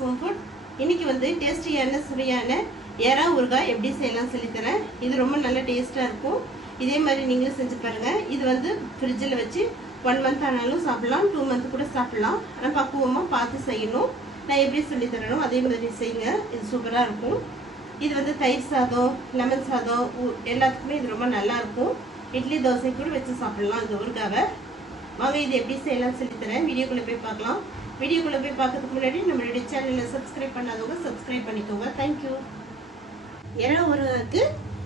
Home food இன்னைக்கு வந்து டேஸ்டியான சுவையான எறா ஊறுகாய் எப்படி செய்யலாம் சொல்லித்தரேன். இது ரொம்ப நல்ல டேஸ்ட்டாக இருக்கும். இதே மாதிரி நீங்களும் செஞ்சு பாருங்கள் இது வந்து ஃப்ரிட்ஜில் வச்சு ஒன் மந்த் ஆனாலும் சாப்பிட்லாம். டூ மந்த் கூட சாப்பிட்லாம். ஆனால் பக்குவமாக பார்த்து செய்யணும். நான் எப்படி சொல்லித்தரணும் அதே மாதிரி செய்யுங்க. இது சூப்பராக இருக்கும். இது வந்து தயிர் சாதம் லெமன் சாதம் ஊ- எல்லாத்துக்குமே இது ரொம்ப நல்லாயிருக்கும் இட்லி தோசை கூட வச்சு சாப்பிட்லாம் இந்த ஊறுகாவை. வாங்க இது எப்படி செய்யலாம் சொல்லித்தரேன். வீடியோக்குள்ளே போய் பார்க்கலாம். வீடியோக்குள்ளே போய் பார்க்கறதுக்கு முன்னாடி நம்மளுடைய சேனலில் சப்ஸ்கிரைப் பண்ணாதவங்க சப்ஸ்கிரைப் பண்ணிக்கோங்க. தேங்க்யூ இறா ஊறுகாய்க்கு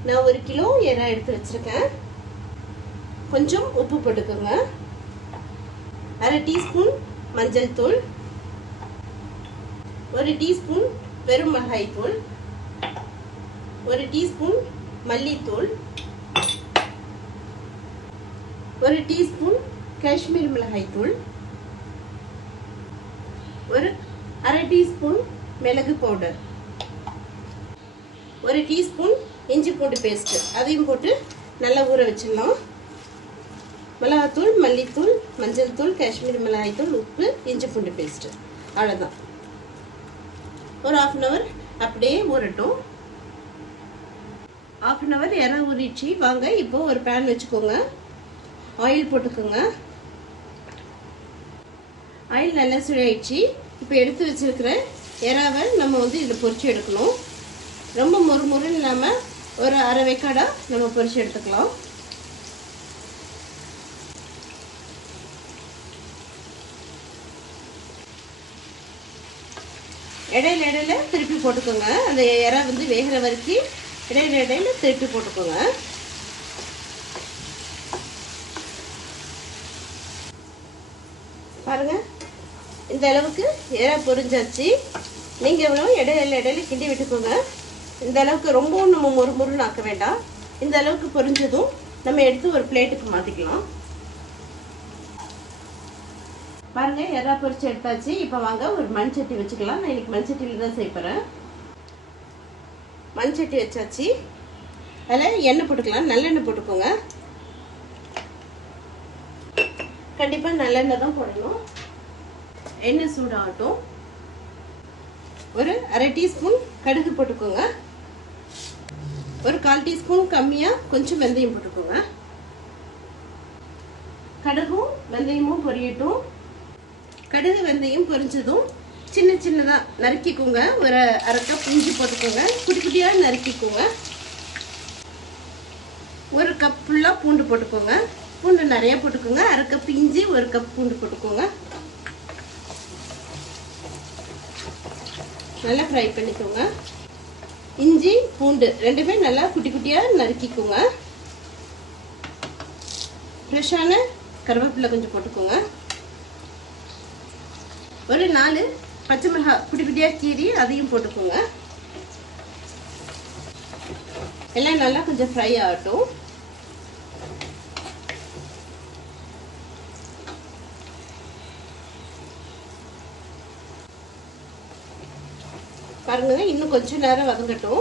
நான் ஒரு கிலோ இறா எடுத்து வச்சுருக்கேன். கொஞ்சம் உப்பு போட்டுக்கோங்க. அரை டீஸ்பூன் மஞ்சள் தூள். ஒரு டீஸ்பூன் வெறும் மிளகாய் தூள். ஒரு டீஸ்பூன் மல்லித்தூள். ஒரு டீஸ்பூன் காஷ்மீர் மிளகாய் தூள். ஒரு அரை டீஸ்பூன் மிளகு பவுடர் ஒரு டீஸ்பூன் இஞ்சி பூண்டு பேஸ்ட் அதையும் போட்டு நல்லா ஊற வச்சிடலாம். மிளகாத்தூள் மல்லித்தூள் மஞ்சள் தூள் காஷ்மீர் மிளகாய் தூள் உப்பு இஞ்சி பூண்டு பேஸ்ட் அவ்வளோதான் ஒரு ஆஃப் அன் ஹவர் அப்படியே ஊறட்டும். ஆஃப் அன் ஹவர் இற ஊறிச்சு வாங்க இப்போ ஒரு பேன் வச்சுக்கோங்க. ஆயில் போட்டுக்கோங்க. ஆயில் நல்லா சுழாயிடுச்சு இப்போ எடுத்து வச்சிருக்கிற இறாவை நம்ம வந்து இதை பொறிச்சு எடுக்கணும். ரொம்ப மொறு மொறுன்னு இல்லாமல் ஒரு அரை வெக்காடாக நம்ம பொறிச்சு எடுத்துக்கலாம். இடையில இடையில திருப்பி போட்டுக்கோங்க. அந்த இறை வந்து வேகிற வரைக்கும் இடையில இடையில திருப்பி போட்டுக்கோங்க பாருங்க இந்த அளவுக்கு இறை பொரிஞ்சாச்சு. நீங்கள் எவ்வளோ இடையில இடையில கிண்டி விட்டுக்கோங்க. இந்த அளவுக்கு ரொம்பவும் நம்ம மொறு மொறுன்னு ஆக்க வேண்டாம். இந்த அளவுக்கு பொரிஞ்சதும் நம்ம எடுத்து ஒரு பிளேட்டுக்கு மாற்றிக்கலாம் பாருங்க எறா பொரிச்சு எடுத்தாச்சு. இப்போ வாங்க ஒரு மண் சட்டி வச்சுக்கலாம். நான் இன்னைக்கு மண் சட்டியில் தான் செய்ய மண் சட்டி வச்சாச்சு. அதில் எண்ணெய் போட்டுக்கலாம். நல்லெண்ணெய் போட்டுக்கோங்க. கண்டிப்பாக நல்லெண்ணெய் தான் போடணும். எண்ணெய் சூடாகட்டும். ஒரு அரை டீஸ்பூன் கடுகு போட்டுக்கோங்க. ஒரு கால் டீஸ்பூன் கம்மியாக கொஞ்சம் வெந்தயம் போட்டுக்கோங்க. கடுகும் வெந்தயமும் பொரியட்டும். கடுகு வெந்தயம் பொரிஞ்சதும் சின்ன சின்னதாக நறுக்கிக்கோங்க. ஒரு அரை கப் இஞ்சி போட்டுக்கோங்க. குட்டி குட்டியாக நறுக்கிக்கோங்க. ஒரு கப் ஃபுல்லாக பூண்டு போட்டுக்கோங்க. பூண்டு நிறையா போட்டுக்கோங்க. அரை கப் இஞ்சி ஒரு கப் பூண்டு போட்டுக்கோங்க. நல்லா ஃப்ரை பண்ணிக்கோங்க. இஞ்சி பூண்டு ரெண்டுமே நல்லா குட்டி குட்டியாக நறுக்கிக்கோங்க. ஃப்ரெஷ்ஷான கருவேப்பிலை கொஞ்சம் போட்டுக்கோங்க. ஒரு நாலு பச்சை மிளகாய் குட்டி குட்டியாக கீரி அதையும் போட்டுக்கோங்க. எல்லாம் நல்லா கொஞ்சம் ஃப்ரை ஆகட்டும். பாருங்க இன்னும் கொஞ்சம் நேரம் வதங்கட்டும்.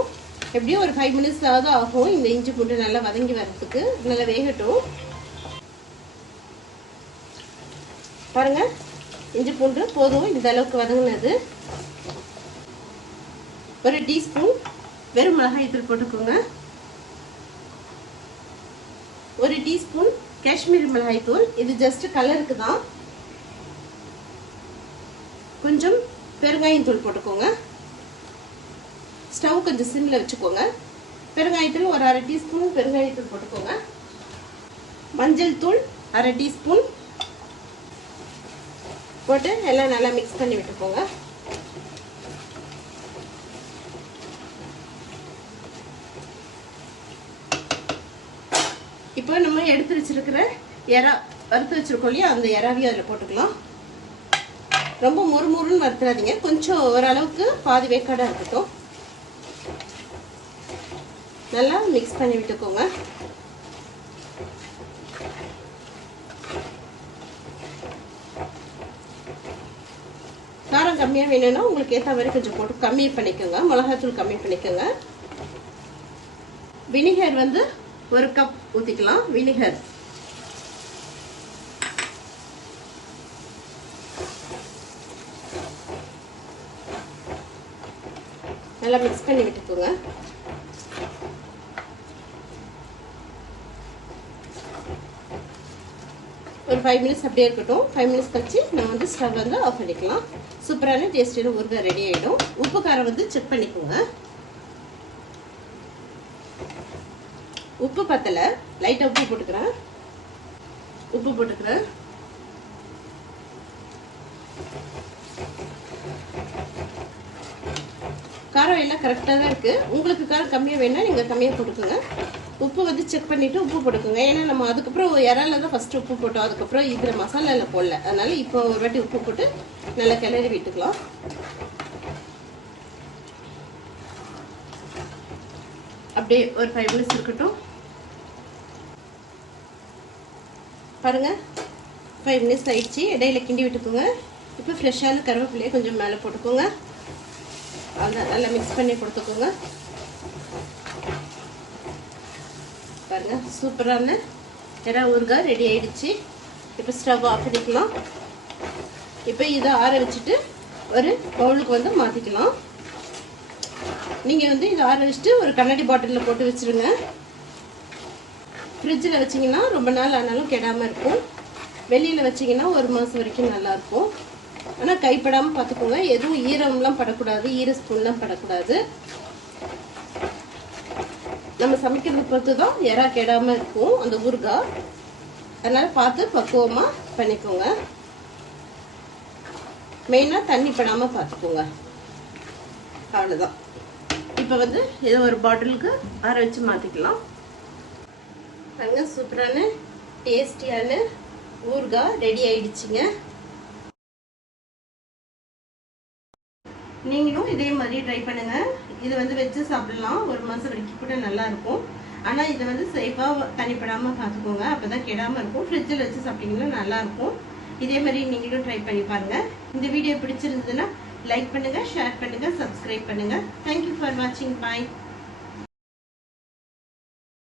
எப்படியும் ஒரு ஃபைவ் மினிட்ஸ்லாவது ஆகும். இந்த இஞ்சி பூண்டு நல்லா வதங்கி வர்றதுக்கு. நல்லா வேகட்டும். பாருங்க. இஞ்சி பூண்டு போதும். இந்த அளவுக்கு வதங்கினது. ஒரு டீஸ்பூன் வெறும் மிளகாய் தூள் போட்டுக்கோங்க. ஒரு டீஸ்பூன் காஷ்மீரி மிளகாய் தூள். இது ஜஸ்ட் கலருக்கு தான். கொஞ்சம் பெருங்காயம் தூள் போட்டுக்கோங்க. ஸ்டவ் கொஞ்சம் சிம்மில் வச்சுக்கோங்க. பெருங்காயத்தூள் ஒரு அரை டீஸ்பூன் பெருங்காயத்தூள் போட்டுக்கோங்க. மஞ்சள் தூள் அரை டீஸ்பூன் போட்டு எல்லாம் நல்லா மிக்ஸ் பண்ணி விட்டுக்கோங்க. இப்போ நம்ம எடுத்து வச்சிருக்கிற எறா வறுத்து வச்சிருக்கோம் இல்லையா? அந்த எறாவையும் அதில் போட்டுக்கலாம். ரொம்ப மொறு மொறுன்னு வறுத்துறாதீங்க. கொஞ்சம் ஓரளவுக்கு பாதி வேக்காடாக இருக்கட்டும். நல்லா மிக்ஸ் பண்ணி விட்டுக்கோங்க. காரம் கம்மியாக வேணும்னா உங்களுக்கு ஏற்ற மாதிரி கொஞ்சம் போட்டு கம்மி பண்ணிக்கோங்க. மிளகாத்தூள் கம்மி பண்ணிக்கோங்க. வினிகர் வந்து ஒரு கப் ஊற்றிக்கலாம் வினிகர். நல்லா மிக்ஸ் பண்ணி விட்டுக்கோங்க. ஃபைவ் மினிட்ஸ் அப்படியே இருக்கட்டும். ஃபைவ் மினிட்ஸ் கழிச்சு நம்ம வந்து ஸ்டவ் வந்து ஆஃப் பண்ணிக்கலாம். சூப்பரான டேஸ்டியான ஊறுகாய் ரெடி ஆகிடும் உப்பு காரம் வந்து செக் பண்ணிக்கோங்க. உப்பு பத்தலை. லைட்டாக உப்பு போட்டுக்கிறேன். உப்பு போட்டுக்கிறேன். காரம் எல்லாம் கரெக்டாக தான் இருக்குது உங்களுக்கு காரம் கம்மியாக வேணால் நீங்கள் கம்மியாக போட்டுக்கோங்க. உப்பு வந்து செக் பண்ணிவிட்டு உப்பு போட்டுக்கோங்க. ஏன்னா நம்ம அதுக்கப்புறம் இறால தான் ஃபஸ்ட்டு உப்பு போட்டோம். அதுக்கப்புறம் இதில் மசாலாவில் போடல. அதனால் இப்போ ஒரு வாட்டி உப்பு போட்டு நல்லா கிளறி விட்டுக்கலாம். அப்படியே ஒரு ஃபைவ் மினிட்ஸ் இருக்கட்டும். பாருங்க. ஃபைவ் மினிட்ஸ் ஆயிடுச்சு. இடையில கிண்டி விட்டுக்கோங்க. இப்போ ஃப்ரெஷ்ஷான கருவேப்பிலையை கொஞ்சம் மேலே போட்டுக்கோங்க. அதை நல்லா மிக்ஸ் பண்ணி கொடுத்துக்கோங்க பாருங்க சூப்பரான எறா ஊறுகாய் ரெடி ஆயிடுச்சு. இப்போ ஸ்டவ் ஆஃப் பண்ணிக்கலாம். இப்போ இதை ஆற வச்சுட்டு ஒரு பவுலுக்கு வந்து மாற்றிக்கலாம் நீங்கள் வந்து இதை ஆற வச்சுட்டு ஒரு கண்ணாடி பாட்டிலில் போட்டு வச்சுருங்க. ஃப்ரிட்ஜில் வச்சிங்கன்னா ரொம்ப நாள் ஆனாலும் கெடாமல் இருக்கும். வெளியில் வச்சிங்கன்னா ஒரு மாதம் வரைக்கும் நல்லாயிருக்கும் ஆனால் கைப்படாமல் பார்த்துக்கோங்க. எதுவும் ஈரம்லாம் படக்கூடாது. ஈர ஸ்பூன்லாம் படக்கூடாது. நம்ம சமைக்கிறத பொறுத்து தான் எறா கெடாமல் இருக்கும் அந்த ஊறுகாய். அதனால் பார்த்து பக்குவமாக பண்ணிக்கோங்க. மெயினாக தண்ணி படாமல் பார்த்துக்கோங்க. அவ்வளோதான் இப்போ வந்து ஏதோ ஒரு பாட்டிலுக்கு ஆற வச்சு மாற்றிக்கலாம் அங்கே சூப்பரான டேஸ்டியான ஊறுகாய் ரெடி ஆயிடுச்சுங்க. நீங்களும் இதே மாதிரி ட்ரை பண்ணுங்க. இது வந்து வச்சு சாப்பிடலாம். ஒரு மாதம் வரைக்கும் கூட நல்லாயிருக்கும். ஆனால் இதை வந்து சேஃபாக தனிப்படாமல் பார்த்துக்கோங்க. அப்போ தான் கெடாமல் இருக்கும். ஃப்ரிட்ஜில் வச்சு சாப்பிட்டீங்கன்னா நல்லாயிருக்கும். இதே மாதிரி நீங்களும் ட்ரை பண்ணி பாருங்கள் இந்த வீடியோ பிடிச்சிருந்ததுன்னா லைக் பண்ணுங்கள் ஷேர் பண்ணுங்கள் சப்ஸ்கிரைப் பண்ணுங்கள் தேங்க்யூ ஃபார் வாட்சிங் பாய்